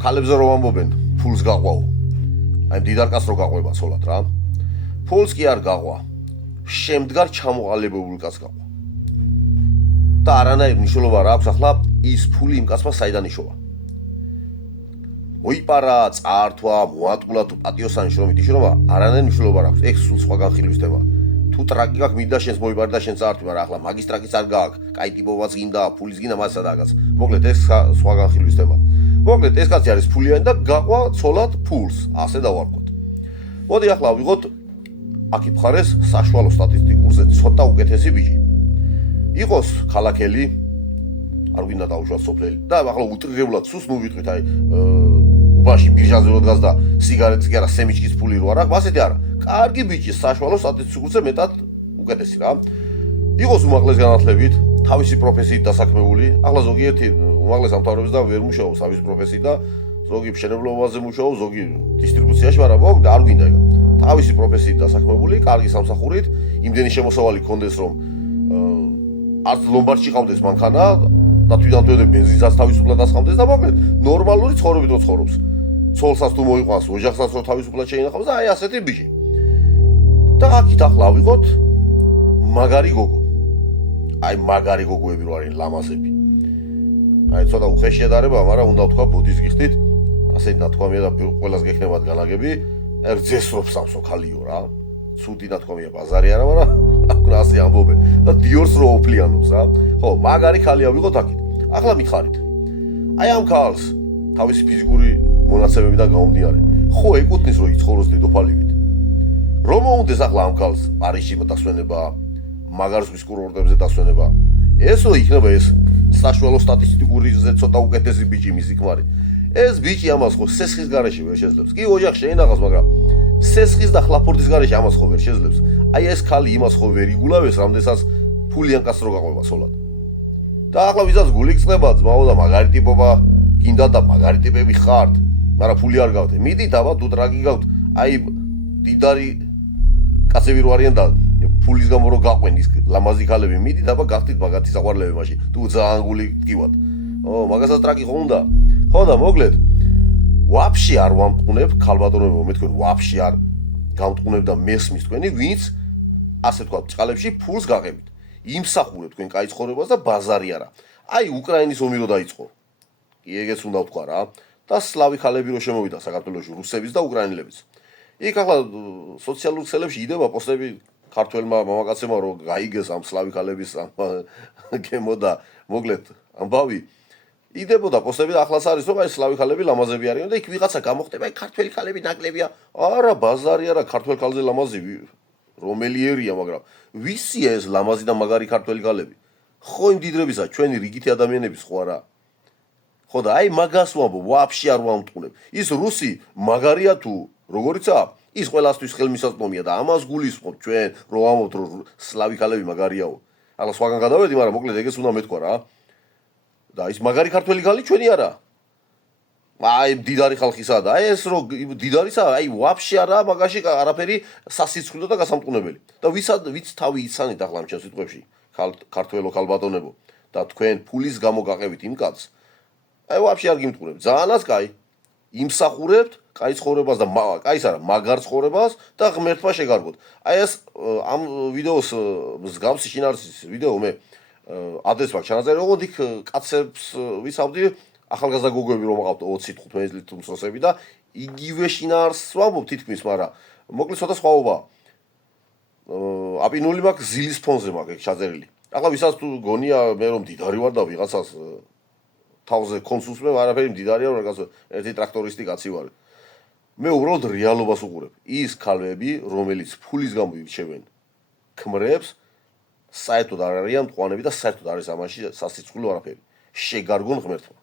ქალებზე რომ ამბობენ, ფულს გაყვაო. აი მდიდარ კაცს რო გაყვება ცოლად რა. ფულს კი არ გაყვა. შემდგარ ჩამოყალიბებულ კაცს გაყვა. და არანაირ მნიშვნელობა რა აქვს ახლა ის ფული იმ კაცმა საიდან იშოვა. მოიპარა, წაართვა, მოატყულა თუ პატიოსანი შრომით იშრომა, არანაირ მნიშვნელობა რა აქვს. ეგ სულ სხვა განხილვის თემა. თუ ტრაკი გაქვს, მინდა შენს მოიპარე და შენ წაართვი, მაგრამ ახლა მაგის ტრაკიც არ გააქვს, კაი ტიპობაც გინდა, ფულის გინდა, მას სადაგაც. მოკლედ ეს სხვა განხილვის თემა. მოკლედ ეს კაცი არის ფულიანი და გაყვა ცოლად ფულს, ასე დავარქვათ. მოდი ახლა ვიღოთ აქ მხარეს საშუალო სტატისტიკურზე ცოტა უკეთესი ბიჭი. იყოს ქალაქელი, არ გვინდა დაუშვათ სოფლელი და ახლა უტრირებულად სუს მოვიტყვით აი უბანში ბირჟაზე რო დგას და სიგარეტის კი არა სემიჩკის ფული რო არ აქვს, ასეთი არა. კარგი ბიჭი საშუალო სტატისტიკურზე მეტად უკეთესი რა. იყოს უმაღლეს განათლებით, თავისი პროფესიით დასაქმებული, ახლა ზოგიერთი უმაღლეს ამთავრებს და ვერ მუშაობს თავისი პროფესიით და ზოგი მშენებლობაზე მუშაობს, ზოგი დისტრიბუციაში, მაგრამ მოგ და არ გვინდა ეგ. თავისი პროფესიით დასაქმებული, კარგი სამსახურით, იმდენი შემოსავალი ქონდეს რომ არც ლომბარდში ყავდეს მანქანა და თვითონ ბენზინსაც თავისუფლად ასხამდეს და მოკლედ ნორმალური ცხოვრებით რო ცხოვრობს. ცოლსაც თუ მოიყვანს, ოჯახსაც რო თავისუფლად შეინახავს და აი ასეთი ბიჭი. და აქით ახლა ვიღოთ მაგარი გოგო. აი მაგარი გოგოები რო არიან ლამაზები. აი ცოტა უხეში შედარება, მაგრამ უნდა ვთქვა ბუდის გიხდით, ასე ნათქვამია და ყველას გექნებათ განაგები, ძესრობს სამსო ხალიო რა. ცუდი ნათქვამია ბაზარი არა, მაგრამ აქ ასე ამბობენ და დიორს რო ოფლიანობს რა. ხო, მაგარი ხალია ვიღოთ აქით. ახლა მითხარით. აი ამ ქალს თავისი ფიზიკური მონაცემებიდან გამომდინარე, ხო ეკუთვნის რომ იცხოვროს დედოფალივით. რომ მოუნდეს ახლა ამ ქალს პარიზში დასვენება, მაგარ ზღვის კურორტებზე დასვენება. ეს რო იქნება ეს საშუალო სტატისტიკურიზე ცოტა უკეთესი ბიჭი მისი ქმარი. ეს ბიჭი ამას ხო სესხის გარეშე ვერ შეძლებს. კი ოჯახში შეინახავს, მაგრამ სესხის და ხლაფორდის გარეშე ამას ხო ვერ შეძლებს. აი ეს ქალი იმას ხო ვერ იგულავებს, რამდენსაც ფულიან კაცს რო გაყვება ცოლად. და ახლა ვისაც გული გწყდება ძმაო და მაგარი ტიპობა გინდა და მაგარი ტიპები ხართ, მაგრამ ფული არ გავთ. მიდით აბა თუ ტრაგი გავთ, აი დიდარი კაცები რო არიან და ფულის გამო რო გაყვენ ის ლამაზი ქალები, მიდით აბა გახდით მაგათი საყვარლები მაშინ. თუ ძალიან გული გტივათ. მაგასაც ტრაკი ხო უნდა. ხო და მოკლედ ვაფშე არ ვამტყუნებ ქალბატონებო, მე თქვენ ვაფშე არ გამტყუნებ და მესმის თქვენი, ვინც ასე თქვა წყალებში ფულს გაყებით. იმსახურებ თქვენ კაი ცხოვრებას და ბაზარი არა. აი უკრაინის ომი რო დაიწყო. კი ეგეც უნდა ვთქვა რა. და სლავი ხალები რო შემოვიდა საქართველოში, რუსების და უკრაინელების. იქ ახლა სოციალურ ქსელებში იდება პოსტები ქართველმა მამაკაცებმა რო გაიგეს ამ სლავი ხალების გემო და მოკლედ ამბავი იდებოდა პოსტები და ახლაც არის რომ აი სლავი ხალები ლამაზები არიან და იქ ვიღაცა გამოხდება აი ქართველი ხალები ნაკლებია. არა ბაზარი არა, ქართველ ხალზე ლამაზი რომელიერია, მაგრამ ვისია ეს ლამაზი და მაგარი ქართველი ხალები? ხო იმ დიდრებისა ჩვენი რიგითი ადამიანების ხო არა? ხო და აი მაგას ვამბობ, ვაფშე არ ვამტყუნებ. ის რუსი მაგარია თუ როგორიცაა, ის ყველასთვის ხელმისაწვდომია და ამას გულისხმობ ჩვენ, რომ ვამბობთ რომ სლავი ხალები მაგარიაო. ახლა სხვაგან გადავედი, მაგრამ მოკლედ ეგეც უნდა მეთქვა რა. და ის მაგარი ქართველი ხალი ჩვენი არა. აი დიდარი ხალხისა და აი ეს რო დიდარისა, აი ვაფშე არა მაგაში არაფერი სასიცხვილო და გასამტყუნებელი. და ვიც თავი იცანით ახლა ამ ჩემს სიტყვებში, ქართველო ხალბატონებო და თქვენ ფულის გამო გაყევით იმ კაცს. აი ვაფშე არ გიმტყუნებ. ძალიანაც კაი. იმსახურებთ კაი ცხოვრებას და კაის არა, მაგარ ცხოვრებას და ღმერთმა შეგარგოთ. აი ეს ამ ვიდეოს მსგავსი შინაარსის ვიდეო მე ადრეს მაქვს ჩანაწერი, ოღონდ იქ კაცებს ვისავდი, ახალგაზრდა გოგოები რომ აყავთ 20-15 წლის უმცროსები და იგივე შინაარსს ვამბობ თითქმის, მაგრამ მოკლედ ცოტა სხვაობა. აპინული მაქვს ზილის ფონზე მაქვს ეგ ჩაწერილი. ახლა ვისაც თუ გონია მე რომ დიდარი ვარ და ვიღაცას თავზე კონსულსმე არაფერი მდიდარია რომ რაღაცა ერთი ტრაქტორისტი კაცი ვარ. მე უბრალოდ რეალობას უყურებ. ის ქალები, რომელიც ფულის გამო ირჩევენ ქმრებს, საერთოდ არ არიან მტყუანები და საერთოდ არის ამაში სასიცხვილო არაფერი. შეგარგონ ღმერთმა.